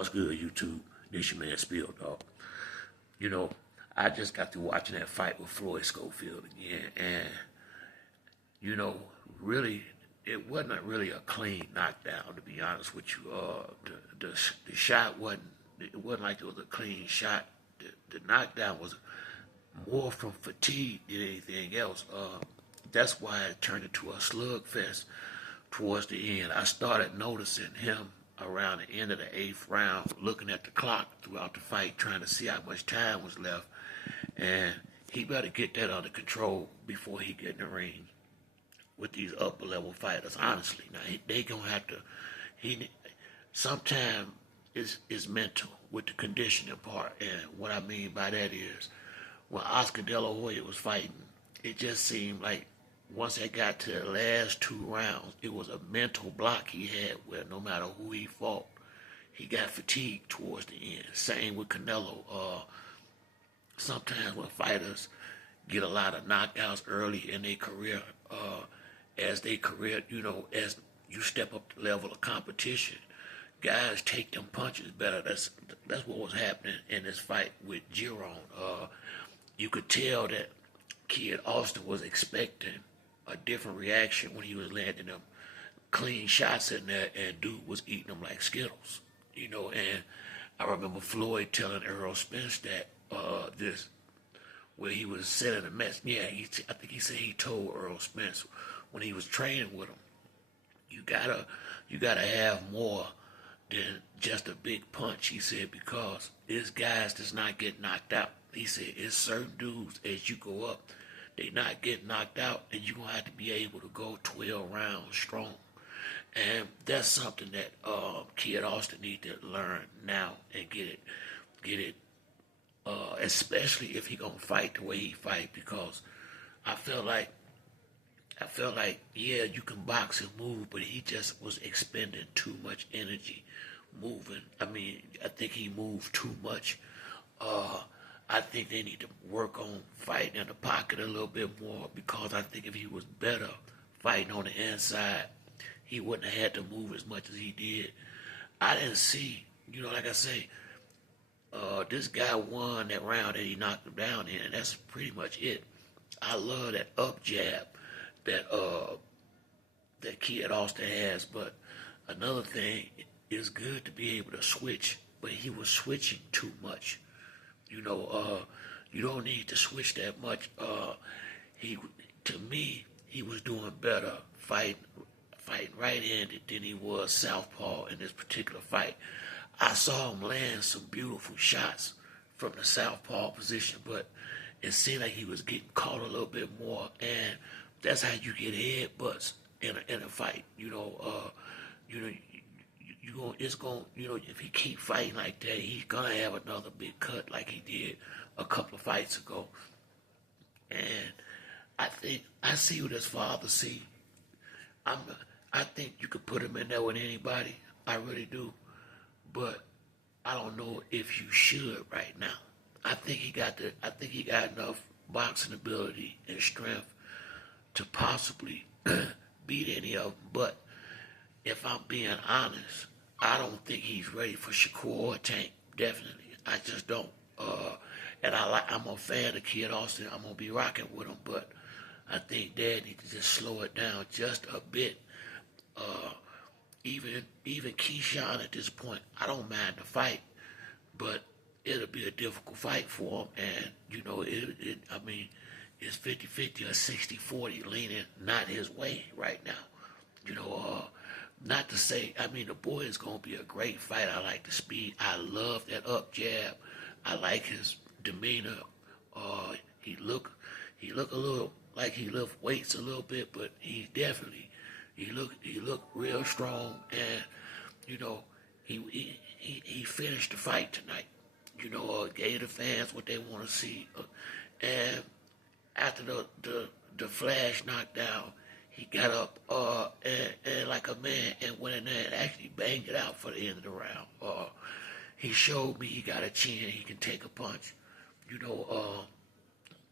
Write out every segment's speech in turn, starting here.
What's good, YouTube? This your man Spill, dog. You know, I just got through watching that fight with Floyd Schofield again, and you know, really, it wasn't really a clean knockdown, to be honest with you. The shot wasn't. It wasn't like it was a clean shot. The knockdown was more from fatigue than anything else. That's why it turned into a slugfest towards the end. I started noticing him around the end of the eighth round, looking at the clock throughout the fight, trying to see how much time was left. And he better get that under control before he get in the ring with these upper level fighters. Honestly, now they gonna have to. He sometimes is mental with the conditioning part, and what I mean by that is when Oscar De La Hoya was fighting, it just seemed like once they got to the last two rounds, it was a mental block he had where no matter who he fought, he got fatigued towards the end. Same with Canelo. Sometimes when fighters get a lot of knockouts early in their career, as as you step up the level of competition, guys take them punches better. That's what was happening in this fight with Giron. You could tell that Kid Austin was expecting a different reaction when he was landing them clean shots in there, and dude was eating them like Skittles. And I remember Floyd telling Errol Spence that this where he was setting a mess. Yeah, I think he said he told Earl Spence when he was training with him, you gotta have more than just a big punch. He said because this guys does not get knocked out. He said it's certain dudes as you go up, they not get knocked out, and you're gonna have to be able to go 12 rounds strong. And that's something that Kid Austin need to learn now and get it. Especially if he gonna fight the way he fight, because I felt like yeah, you can box and move, but he just was expending too much energy moving. I mean, I think he moved too much. I think they need to work on fighting in the pocket a little bit more, because I think if he was better fighting on the inside, he wouldn't have had to move as much as he did. I didn't see, like I say, this guy won that round that he knocked him down in, and that's pretty much it. I love that up jab that Kid Austin has, but another thing is good to be able to switch, but he was switching too much. You don't need to switch that much. To me, he was doing better fighting right-handed than he was southpaw in this particular fight. I saw him land some beautiful shots from the southpaw position, but it seemed like he was getting caught a little bit more, and that's how you get headbutts in a fight. If he keep fighting like that, he's gonna have another big cut like he did a couple of fights ago. And I see what his father see. I think you could put him in there with anybody. I really do. But I don't know if you should right now. I think he got enough boxing ability and strength to possibly beat any of them. But if I'm being honest, I don't think he's ready for Shakur or Tank. Definitely, I just don't. And I'm a fan of Kid Austin. I'm gonna be rocking with him, but I think Dad needs to just slow it down just a bit. Even Keyshawn at this point, I don't mind the fight, but it'll be a difficult fight for him. And it's 50-50 or 60-40 leaning not his way right now. Not to say, the boy is gonna be a great fight. I like the speed. I love that up jab. I like his demeanor. He look a little like he lift weights a little bit, but he look real strong, and he finished the fight tonight. Gave the fans what they want to see, and after the flash knockdown, he got up and like a man and went in there and actually banged it out for the end of the round. He showed me he got a chin, he can take a punch,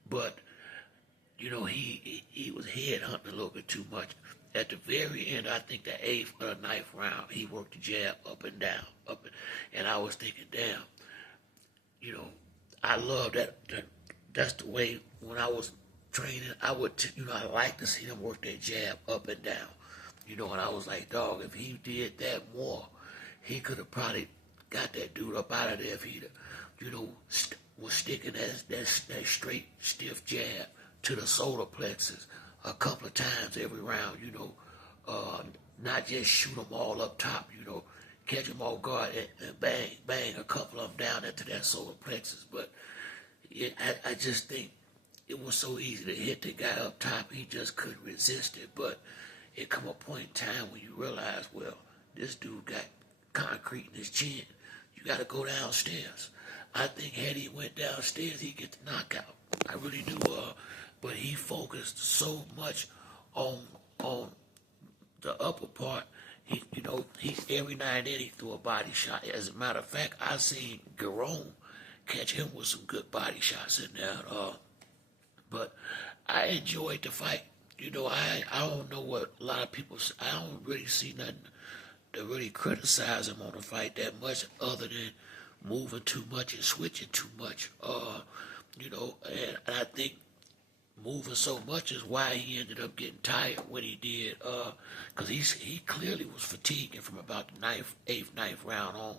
but he was head hunting a little bit too much. at the very end, I think the eighth or the ninth round, he worked the jab up and down, and I was thinking, damn, you know, I love that. That's the way when I was training, I would, I like to see him work that jab up and down, and I was like, dog, if he did that more, he could have probably got that dude up out of there if he'd, was sticking that straight, stiff jab to the solar plexus a couple of times every round, not just shoot them all up top, catch them off guard and bang, bang a couple of them down into that solar plexus. But yeah, I just think it was so easy to hit the guy up top, he just couldn't resist it. But it come a point in time when you realize, well, this dude got concrete in his chin. You got to go downstairs. I think had he went downstairs, he'd get the knockout. I really do. But he focused so much on the upper part. He every now and then he threw a body shot. As a matter of fact, I seen Garone catch him with some good body shots in there. But I enjoyed the fight. I don't know what a lot of people say. I don't really see nothing to really criticize him on the fight that much, other than moving too much and switching too much. And I think moving so much is why he ended up getting tired when he did. Because he clearly was fatiguing from about the eighth, ninth round on.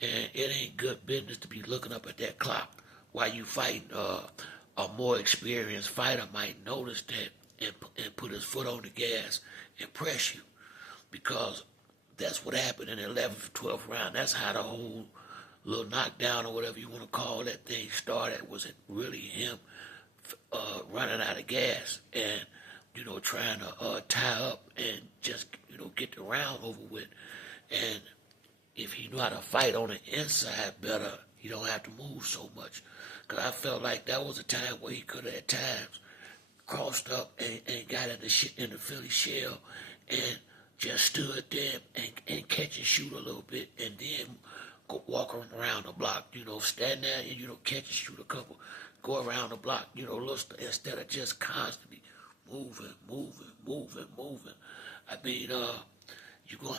And it ain't good business to be looking up at that clock while you fighting. A more experienced fighter might notice that and put his foot on the gas and press you, because that's what happened in the 11th, 12th round. That's how the whole little knockdown or whatever you want to call that thing started. Wasn't really him running out of gas and trying to tie up and just get the round over with. And if he knew how to fight on the inside better, he don't have to move so much. Because I felt like that was a time where he could have at times crossed up and got in the Philly shell and just stood there and catch and shoot a little bit, and then go walk around the block, stand there and, catch and shoot a couple, go around the block, instead of just constantly moving. I mean,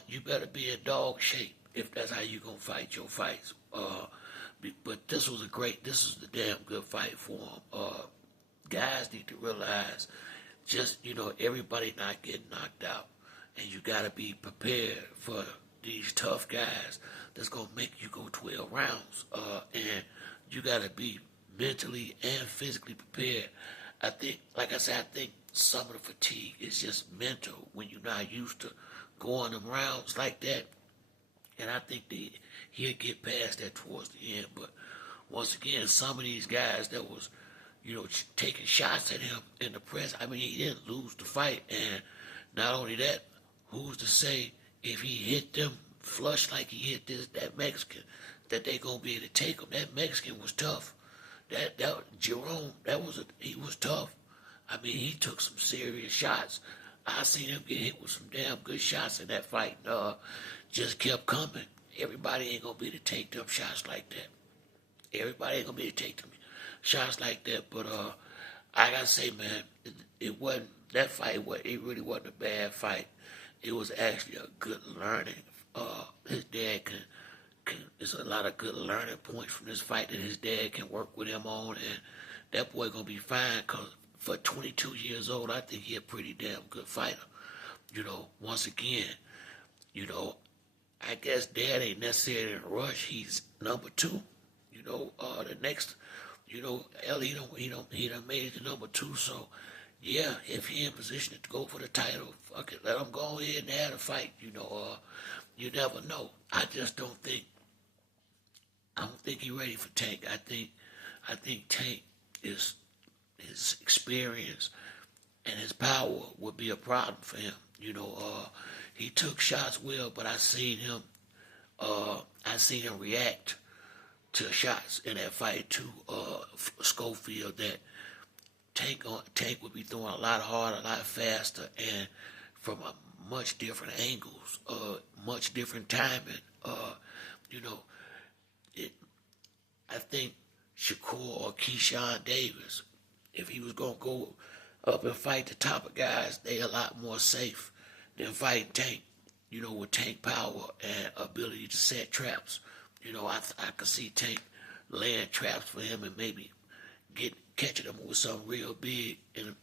you better be in dog shape if that's how you gonna fight your fights. But this was a damn good fight for him. Guys need to realize, just, everybody not getting knocked out. And you got to be prepared for these tough guys that's going to make you go 12 rounds. And you got to be mentally and physically prepared. I think, like I said, I think some of the fatigue is just mental when you're not used to going them rounds like that. And I think he'll get past that towards the end. But once again, some of these guys that was, taking shots at him in the press, I mean, he didn't lose the fight. And not only that, who's to say if he hit them flush like he hit that Mexican, that they gonna be able to take him? That Mexican was tough. That Jerome, he was tough. I mean, he took some serious shots. I seen him get hit with some damn good shots in that fight. Just kept coming. Everybody ain't gonna be able to take them shots like that. Everybody ain't gonna be able to take them shots like that. But I gotta say, man, it wasn't that fight. It really wasn't a bad fight. It was actually a good learning. His dad there's a lot of good learning points from this fight that his dad can work with him on, and that boy gonna be fine. Cause for 22 years old, I think he a pretty damn good fighter. Once again, I guess dad ain't necessarily in a rush. He's number 2. The next, Ellie he done made it to number 2. So yeah, if he in position to go for the title, fuck it, let him go ahead and have a fight. You never know. I don't think he ready for Tank. I think Tank is his experience and his power would be a problem for him. He took shots well, but I seen him react to shots in that fight to Schofield that Tank would be throwing a lot harder, a lot faster, and from a much different angles, much different timing. I think Shakur or Keyshawn Davis, if he was gonna go up and fight the top of guys, they a lot more safe than fighting Tank. With Tank power and ability to set traps. I could see Tank laying traps for him and maybe catching him with something real big and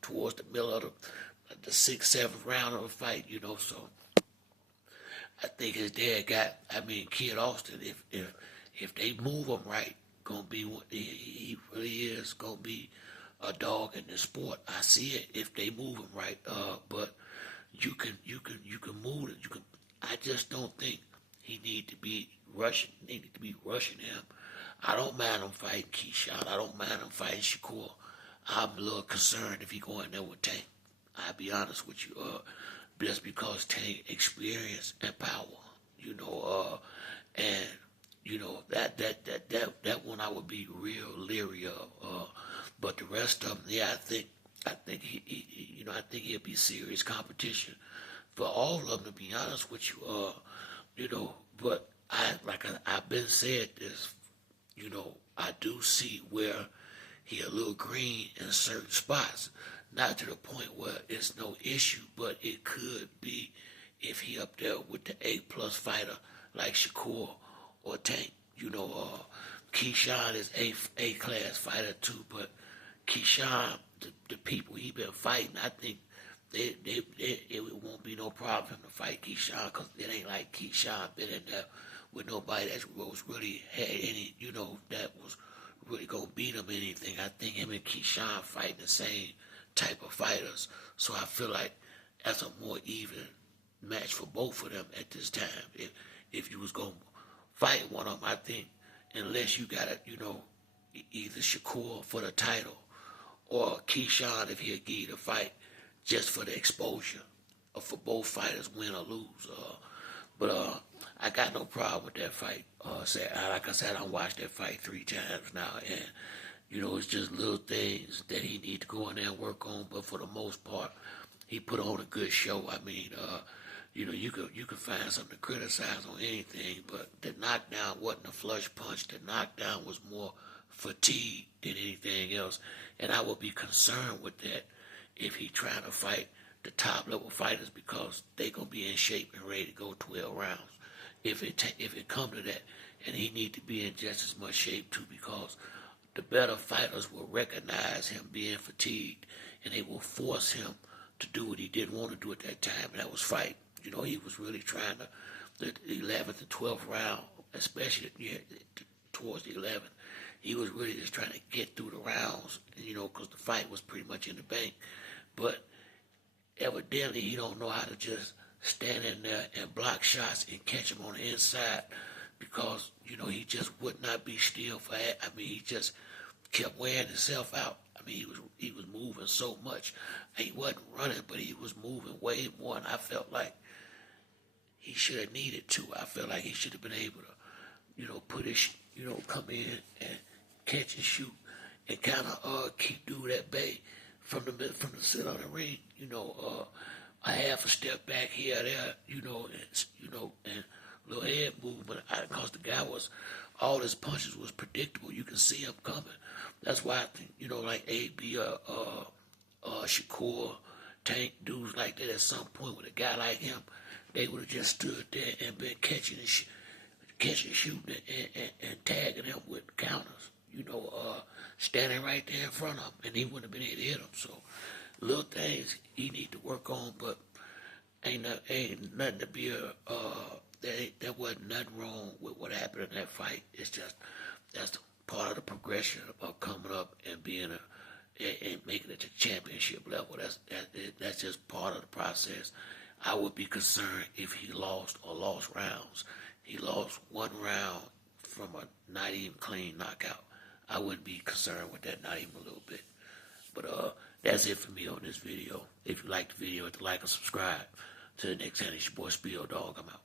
towards the middle of the 6th, 7th round of the fight. So I think his dad Kid Austin. If they move him right, gonna be what he really is. Gonna be a dog in the sport. I see it if they move him right. But you can move it. I just don't think he need to be rushing. Needed to be rushing him. I don't mind him fighting Keyshawn. I don't mind him fighting Shakur. I'm a little concerned if he go in there with Tank. I'll be honest with you. Just because Tank experience and power. And that one I would be real leery of. But the rest of them, yeah, I think I think he'll be serious competition for all of them. To be honest with you, but I've been said this. I do see where he a little green in certain spots, not to the point where it's no issue, but it could be if he up there with the A+ fighter like Shakur or Tank. Keyshawn is A class fighter too, but Keyshawn, the people he been fighting, I think it won't be no problem for him to fight Keyshawn, because it ain't like Keyshawn been in there with nobody that was really had any, that was really gonna beat him or anything. I think him and Keyshawn fighting the same type of fighters, so I feel like that's a more even match for both of them at this time. If you was gonna fight one of them, I think unless you got either Shakur for the title or Keyshawn if he'll give you the fight just for the exposure, or for both fighters win or lose. But I got no problem with that fight. Like I said, I watched that fight 3 times now, and it's just little things that he need to go in there and work on. But for the most part, he put on a good show. I mean, you could find something to criticize on anything, but the knockdown wasn't a flush punch. The knockdown was more fatigue than anything else, and I would be concerned with that if he trying to fight the top level fighters, because they gonna be in shape and ready to go 12 rounds. If it come to that, and he need to be in just as much shape too, because the better fighters will recognize him being fatigued, and they will force him to do what he didn't want to do at that time, and that was fight. He was really trying to, the 11th and 12th round, especially towards the 11th, he was really just trying to get through the rounds, because the fight was pretty much in the bank. But evidently, he don't know how to just stand in there and block shots and catch them on the inside, because, he just would not be still for that. I mean, he just kept wearing himself out. I mean, he was moving so much. He wasn't running, but he was moving way more, and I felt like he should have needed to. I felt like he should have been able to, put his, come in and catch and shoot and kind of keep dude at bay from the center of the ring. A half a step back here, there, and little head movement. Because the guy all his punches was predictable. You can see him coming. That's why I think, like AB, Shakur, Tank, dudes like that, at some point with a guy like him, they would have just stood there and been catching, shooting, and tagging him with counters. Standing right there in front of him, and he wouldn't have been able to hit him. So, little things he need to work on, but ain't nothing to be there wasn't nothing wrong with what happened in that fight. It's just that's part of the progression of coming up and being and making it to championship level. That's just part of the process. I would be concerned if he lost rounds. He lost one round from a not even clean knockout. I wouldn't be concerned with that, not even a little bit. But that's it for me on this video. If you like the video, hit the like and subscribe. Till the next time, it's your boy Speedo Dog. I'm out.